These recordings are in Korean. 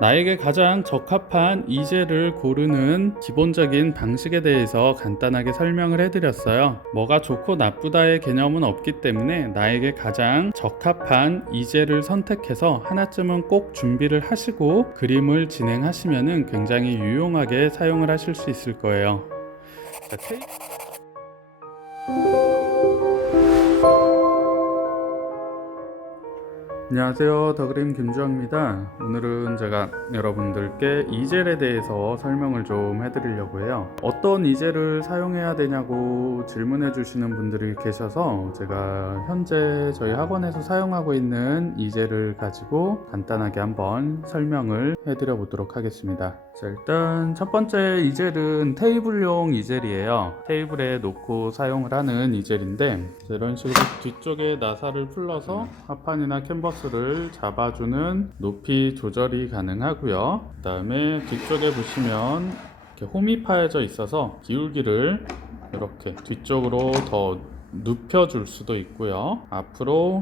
나에게 가장 적합한 이젤을 고르는 기본적인 방식에 대해서 간단하게 설명을 해드렸어요. 뭐가 좋고 나쁘다의 개념은 없기 때문에 나에게 가장 적합한 이젤을 선택해서 하나쯤은 꼭 준비를 하시고 그림을 진행하시면 굉장히 유용하게 사용을 하실 수 있을 거예요. 자, 테이- 안녕하세요. 더그림 김주영입니다. 오늘은 제가 여러분들께 이젤에 대해서 설명을 좀 해드리려고 해요. 어떤 이젤을 사용해야 되냐고 질문해 주시는 분들이 계셔서 제가 현재 저희 학원에서 사용하고 있는 이젤을 가지고 간단하게 한번 설명을 해드려 보도록 하겠습니다. 자, 일단 첫 번째 이젤은 테이블용 이젤이에요. 테이블에 놓고 사용을 하는 이젤인데 자, 이런 식으로 뒤쪽에 나사를 풀러서 합판이나 캔버스 를 잡아주는 높이 조절이 가능하고요. 그 다음에 뒤쪽에 보시면 이렇게 홈이 파여져 있어서 기울기를 이렇게 뒤쪽으로 더 눕혀줄 수도 있고요. 앞으로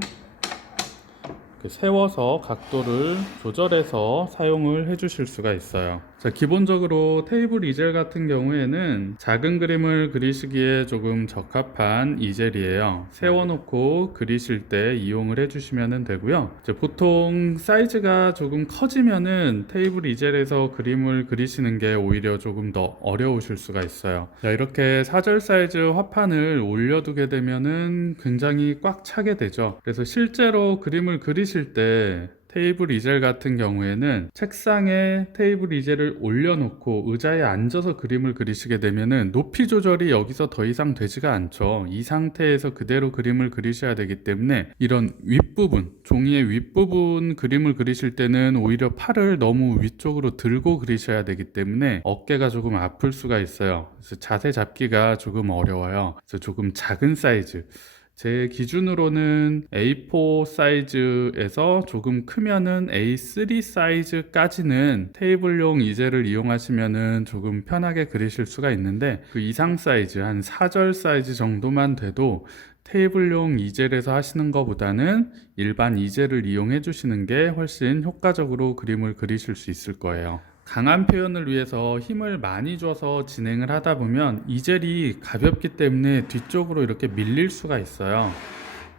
세워서 각도를 조절해서 사용을 해주실 수가 있어요. 자, 기본적으로 테이블 이젤 같은 경우에는 작은 그림을 그리시기에 조금 적합한 이젤이에요. 세워놓고 그리실 때 이용을 해주시면 되고요. 보통 사이즈가 조금 커지면은 테이블 이젤에서 그림을 그리시는 게 오히려 조금 더 어려우실 수가 있어요. 자, 이렇게 사절 사이즈 화판을 올려두게 되면은 굉장히 꽉 차게 되죠. 그래서 실제로 그림을 그리실 때 테이블 이젤 같은 경우에는 책상에 테이블 이젤을 올려놓고 의자에 앉아서 그림을 그리시게 되면은 높이 조절이 여기서 더 이상 되지가 않죠. 이 상태에서 그대로 그림을 그리셔야 되기 때문에 이런 윗부분, 종이의 윗부분 그림을 그리실 때는 오히려 팔을 너무 위쪽으로 들고 그리셔야 되기 때문에 어깨가 조금 아플 수가 있어요. 그래서 자세 잡기가 조금 어려워요. 그래서 조금 작은 사이즈. 제 기준으로는 A4 사이즈에서 조금 크면은 A3 사이즈까지는 테이블용 이젤을 이용하시면은 조금 편하게 그리실 수가 있는데 그 이상 사이즈 한 4절 사이즈 정도만 돼도 테이블용 이젤에서 하시는 것보다는 일반 이젤을 이용해 주시는 게 훨씬 효과적으로 그림을 그리실 수 있을 거예요. 강한 표현을 위해서 힘을 많이 줘서 진행을 하다 보면 이 젤이 가볍기 때문에 뒤쪽으로 이렇게 밀릴 수가 있어요.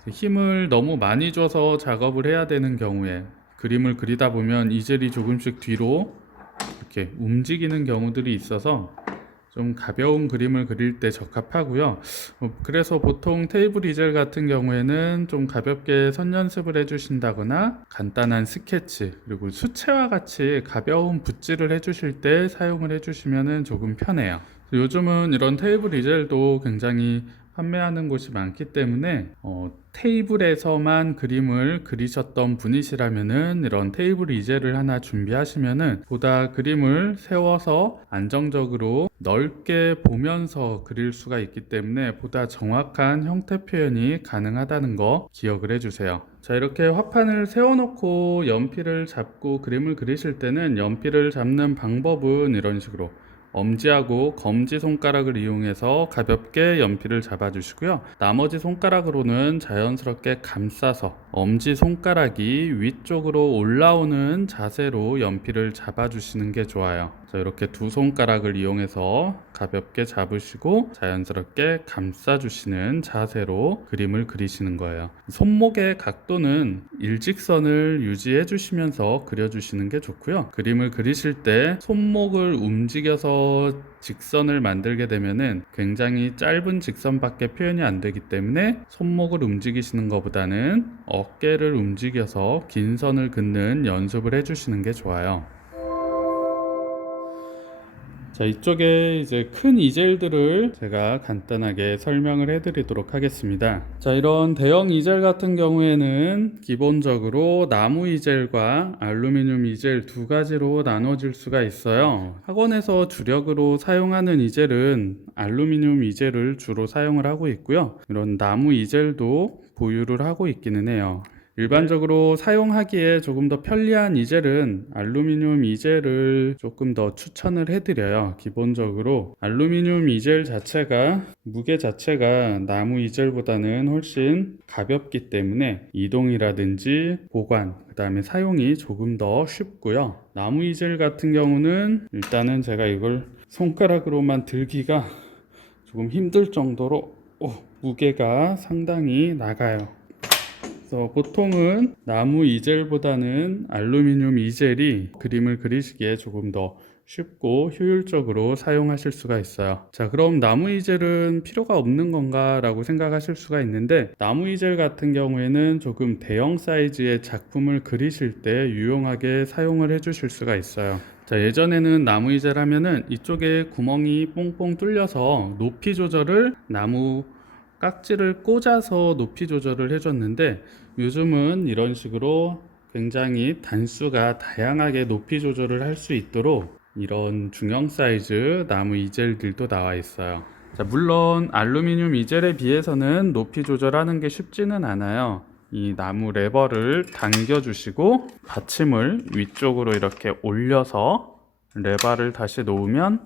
힘을 너무 많이 줘서 작업을 해야 되는 경우에 그림을 그리다 보면 이 젤이 조금씩 뒤로 이렇게 움직이는 경우들이 있어서 좀 가벼운 그림을 그릴 때 적합하고요. 어, 그래서 보통 테이블 이젤 같은 경우에는 좀 가볍게 선 연습을 해주신다거나 간단한 스케치 그리고 수채화 같이 가벼운 붓질을 해주실 때 사용을 해주시면 조금 편해요. 요즘은 이런 테이블 이젤도 굉장히 판매하는 곳이 많기 때문에 어, 테이블에서만 그림을 그리셨던 분이시라면은 이런 테이블 이젤을 하나 준비하시면은 보다 그림을 세워서 안정적으로 넓게 보면서 그릴 수가 있기 때문에 보다 정확한 형태 표현이 가능하다는 거 기억을 해주세요. 자 이렇게 화판을 세워놓고 연필을 잡고 그림을 그리실 때는 연필을 잡는 방법은 이런 식으로 엄지하고 검지 손가락을 이용해서 가볍게 연필을 잡아주시고요. 나머지 손가락으로는 자연스럽게 감싸서 엄지 손가락이 위쪽으로 올라오는 자세로 연필을 잡아주시는 게 좋아요. 자, 이렇게 두 손가락을 이용해서 가볍게 잡으시고 자연스럽게 감싸주시는 자세로 그림을 그리시는 거예요. 손목의 각도는 일직선을 유지해 주시면서 그려주시는 게 좋고요. 그림을 그리실 때 손목을 움직여서 직선을 만들게 되면은 굉장히 짧은 직선밖에 표현이 안 되기 때문에 손목을 움직이시는 것보다는 어깨를 움직여서 긴 선을 긋는 연습을 해주시는 게 좋아요. 자, 이쪽에 이제 큰 이젤들을 제가 간단하게 설명을 해 드리도록 하겠습니다. 자, 이런 대형 이젤 같은 경우에는 기본적으로 나무 이젤과 알루미늄 이젤 두 가지로 나눠질 수가 있어요. 학원에서 주력으로 사용하는 이젤은 알루미늄 이젤을 주로 사용을 하고 있고요. 이런 나무 이젤도 보유를 하고 있기는 해요. 일반적으로 사용하기에 조금 더 편리한 이젤은 알루미늄 이젤을 조금 더 추천을 해드려요. 기본적으로 알루미늄 이젤 자체가 무게 자체가 나무 이젤보다는 훨씬 가볍기 때문에 이동이라든지 보관, 그 다음에 사용이 조금 더 쉽고요. 나무 이젤 같은 경우는 일단은 제가 이걸 손가락으로만 들기가 조금 힘들 정도로 오, 무게가 상당히 나가요. 그래서 보통은 나무 이젤보다는 알루미늄 이젤이 그림을 그리시기에 조금 더 쉽고 효율적으로 사용하실 수가 있어요. 자, 그럼 나무 이젤은 필요가 없는 건가 라고 생각하실 수가 있는데 나무 이젤 같은 경우에는 조금 대형 사이즈의 작품을 그리실 때 유용하게 사용을 해 주실 수가 있어요. 자, 예전에는 나무 이젤 하면은 이쪽에 구멍이 뽕뽕 뚫려서 높이 조절을 나무 깍지를 꽂아서 높이 조절을 해줬는데 요즘은 이런 식으로 굉장히 단수가 다양하게 높이 조절을 할 수 있도록 이런 중형 사이즈 나무 이젤들도 나와 있어요. 자, 물론 알루미늄 이젤에 비해서는 높이 조절하는 게 쉽지는 않아요. 이 나무 레버를 당겨 주시고 받침을 위쪽으로 이렇게 올려서 레버를 다시 놓으면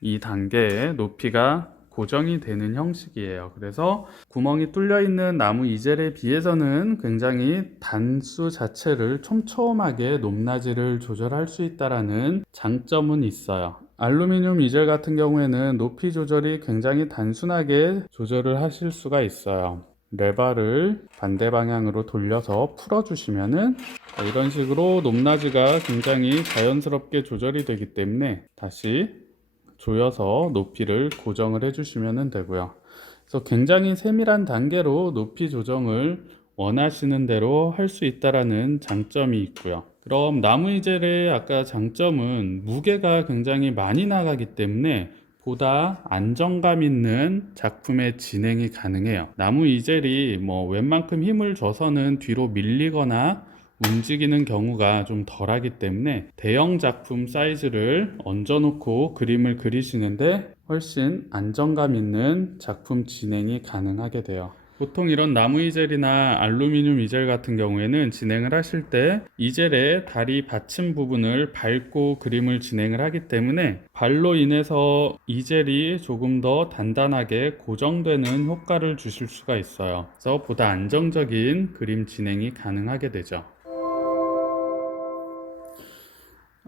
이 단계의 높이가 고정이 되는 형식이에요. 그래서 구멍이 뚫려 있는 나무 이젤에 비해서는 굉장히 단수 자체를 촘촘하게 높낮이를 조절할 수 있다라는 장점은 있어요. 알루미늄 이젤 같은 경우에는 높이 조절이 굉장히 단순하게 조절을 하실 수가 있어요. 레바를 반대 방향으로 돌려서 풀어주시면은 이런 식으로 높낮이가 굉장히 자연스럽게 조절이 되기 때문에 다시 조여서 높이를 고정을 해주시면 되고요. 그래서 굉장히 세밀한 단계로 높이 조정을 원하시는 대로 할 수 있다라는 장점이 있고요. 그럼 나무 이젤의 아까 장점은 무게가 굉장히 많이 나가기 때문에 보다 안정감 있는 작품의 진행이 가능해요. 나무 이젤이 뭐 웬만큼 힘을 줘서는 뒤로 밀리거나 움직이는 경우가 좀 덜하기 때문에 대형 작품 사이즈를 얹어놓고 그림을 그리시는데 훨씬 안정감 있는 작품 진행이 가능하게 돼요. 보통 이런 나무 이젤이나 알루미늄 이젤 같은 경우에는 진행을 하실 때 이젤의 다리 받침 부분을 밟고 그림을 진행을 하기 때문에 발로 인해서 이젤이 조금 더 단단하게 고정되는 효과를 주실 수가 있어요. 그래서 보다 안정적인 그림 진행이 가능하게 되죠.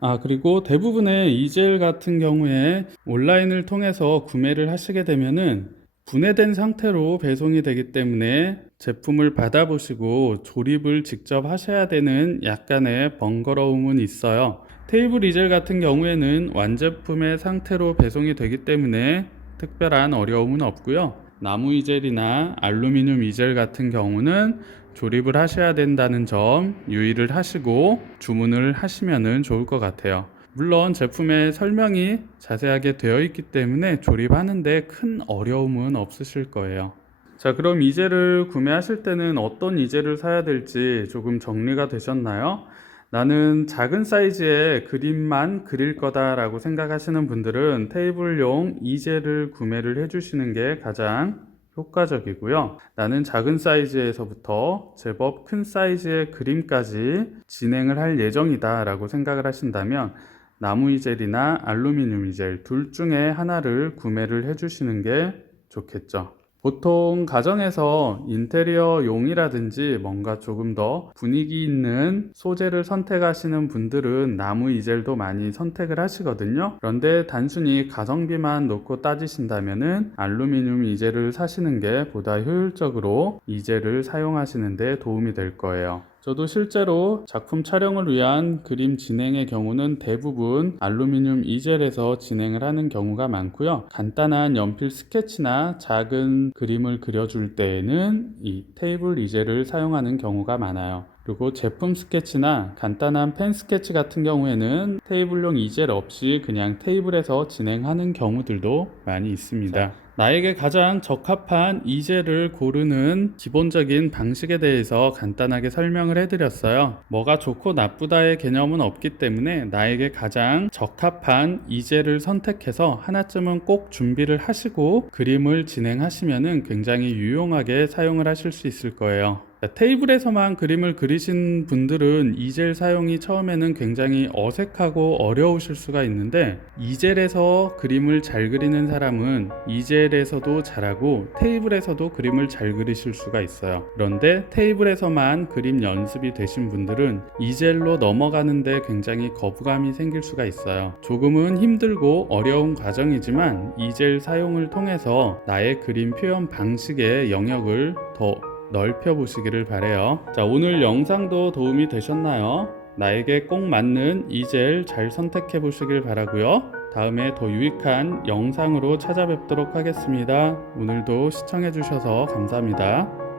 아, 그리고 대부분의 이젤 같은 경우에 온라인을 통해서 구매를 하시게 되면은 분해된 상태로 배송이 되기 때문에 제품을 받아보시고 조립을 직접 하셔야 되는 약간의 번거로움은 있어요. 테이블 이젤 같은 경우에는 완제품의 상태로 배송이 되기 때문에 특별한 어려움은 없고요. 나무 이젤이나 알루미늄 이젤 같은 경우는 조립을 하셔야 된다는 점 유의를 하시고 주문을 하시면 좋을 것 같아요. 물론 제품의 설명이 자세하게 되어 있기 때문에 조립하는데 큰 어려움은 없으실 거예요. 자, 그럼 이젤을 구매하실 때는 어떤 이젤을 사야 될지 조금 정리가 되셨나요? 나는 작은 사이즈의 그림만 그릴 거다라고 생각하시는 분들은 테이블용 이젤을 구매를 해주시는 게 가장 효과적이고요. 나는 작은 사이즈에서부터 제법 큰 사이즈의 그림까지 진행을 할 예정이다 라고 생각을 하신다면 나무 이젤이나 알루미늄 이젤 둘 중에 하나를 구매를 해주시는 게 좋겠죠. 보통 가정에서 인테리어 용이라든지 뭔가 조금 더 분위기 있는 소재를 선택하시는 분들은 나무 이젤도 많이 선택을 하시거든요. 그런데 단순히 가성비만 놓고 따지신다면은 알루미늄 이젤을 사시는 게 보다 효율적으로 이젤을 사용하시는 데 도움이 될 거예요. 저도 실제로 작품 촬영을 위한 그림 진행의 경우는 대부분 알루미늄 이젤에서 진행을 하는 경우가 많고요. 간단한 연필 스케치나 작은 그림을 그려줄 때에는 이 테이블 이젤을 사용하는 경우가 많아요. 그리고 제품 스케치나 간단한 펜 스케치 같은 경우에는 테이블용 이젤 없이 그냥 테이블에서 진행하는 경우들도 많이 있습니다. 나에게 가장 적합한 이젤을 고르는 기본적인 방식에 대해서 간단하게 설명을 해드렸어요. 뭐가 좋고 나쁘다의 개념은 없기 때문에 나에게 가장 적합한 이젤을 선택해서 하나쯤은 꼭 준비를 하시고 그림을 진행하시면 굉장히 유용하게 사용을 하실 수 있을 거예요. 자, 테이블에서만 그림을 그리신 분들은 이젤 사용이 처음에는 굉장히 어색하고 어려우실 수가 있는데 이젤에서 그림을 잘 그리는 사람은 이젤에서도 잘하고 테이블에서도 그림을 잘 그리실 수가 있어요. 그런데 테이블에서만 그림 연습이 되신 분들은 이젤로 넘어가는데 굉장히 거부감이 생길 수가 있어요. 조금은 힘들고 어려운 과정이지만 이젤 사용을 통해서 나의 그림 표현 방식의 영역을 더 넓혀 보시기를 바래요. 자, 오늘 영상도 도움이 되셨나요? 나에게 꼭 맞는 이 젤 잘 선택해 보시길 바라고요. 다음에 더 유익한 영상으로 찾아뵙도록 하겠습니다. 오늘도 시청해 주셔서 감사합니다.